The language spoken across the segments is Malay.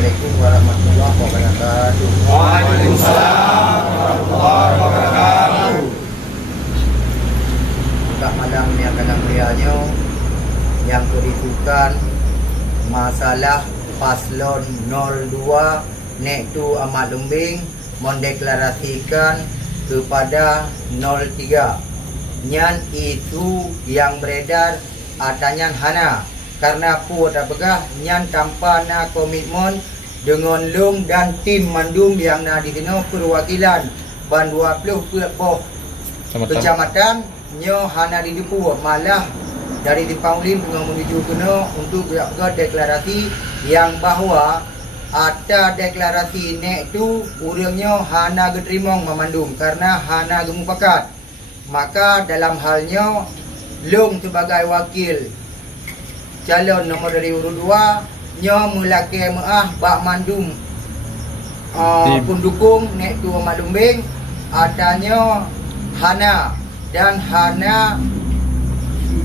Assalamualaikum warahmatullahi wabarakatuh. Waalaikumsalam warahmatullahi wabarakatuh. Untuk malam ni akan melihatnya yang beritukan masalah paslon 02 Nek Tu Ahmad Lumbing mendeklarasikan kepada 03. Nyan itu yang beredar adanya hana karena pu ada pegah nyan tanpa na komitmen dengan lung dan tim mandum yang na di sini perwakilan ban 20 pelpoh kecamatan nyo hana di depu malah dari di Paulim dengan menuju kena untuk pegah deklarasi yang bahawa ada deklarasi nek tu urangnya hana geterimong memandum karena hana gemupakat. Maka dalam halnya Long sebagai wakil calon nombor dari urut 2 nyo mulake maah bak mandum pendukung nek tu Ahmad Lumbing adanya hana dan hana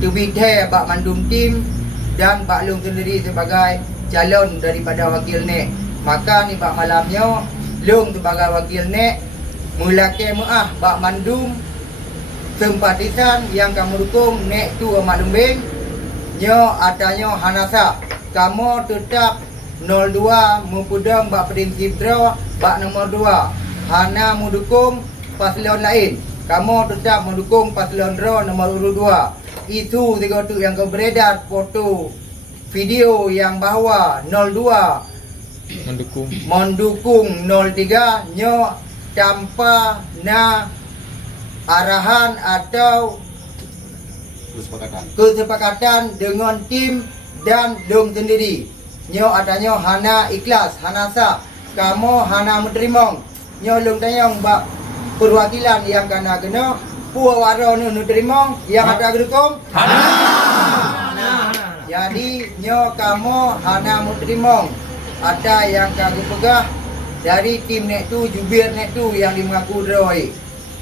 tubite bak mandum tim dan bak Long sendiri sebagai calon daripada wakil nek. Maka ni bak malamnya Long sebagai wakil nek mulake maah bak mandum simpatisan yang kamu dukung nek tu Ahmad Lumbing nyo adanya hanasa kamu tetap 02 mempudam bak prinsip draw bak nomor 2 hana mendukung paslon lain kamu tetap mendukung paslon draw nomor urut 2 itu tiga tu yang beredar foto video yang bahawa 02 mendukung 03 nyo tanpa na arahan atau kesepakatan dengan tim dan Long sendiri. Nyo adanya hana ikhlas, hana sah. Kamu hana menerima. Nyo Long tanyang bak perwakilan yang kena puas waro nu terima yang ada gedukung hana. Jadi nyo kamu hana menerima. Ada yang kagak pegah dari tim nek tu jubir nek tu yang dimengaku droi.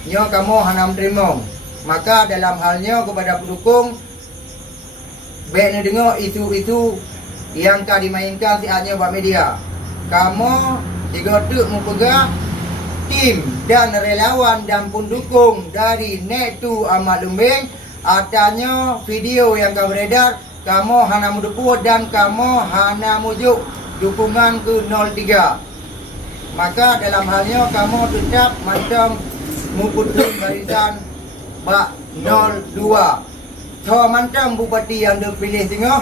Nyo kamu hana menerima. Maka dalam halnya kepada pendukung baiknya dengar itu yang kau dimainkan sihatnya buat media. Kamu digotuk mempegang tim dan relawan dan pendukung dari nek tu Ahmad Lumbing adanya video yang kau beredar kamu hana mendukung dan kamu hana mujuk dukungan ke 03. Maka dalam halnya kamu tetap macam memputus barisan bak 02. Tho mantam bupati yang dipilih tengah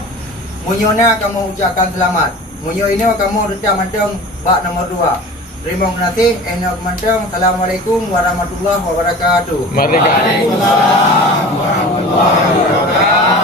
munyona kamu ucapkan selamat. Munyo ini kamu tetap mantam bak nomor 2. Terima kasih. Enak mantam. Assalamualaikum warahmatullahi wabarakatuh. Waalaikumsalam warahmatullahi wabarakatuh.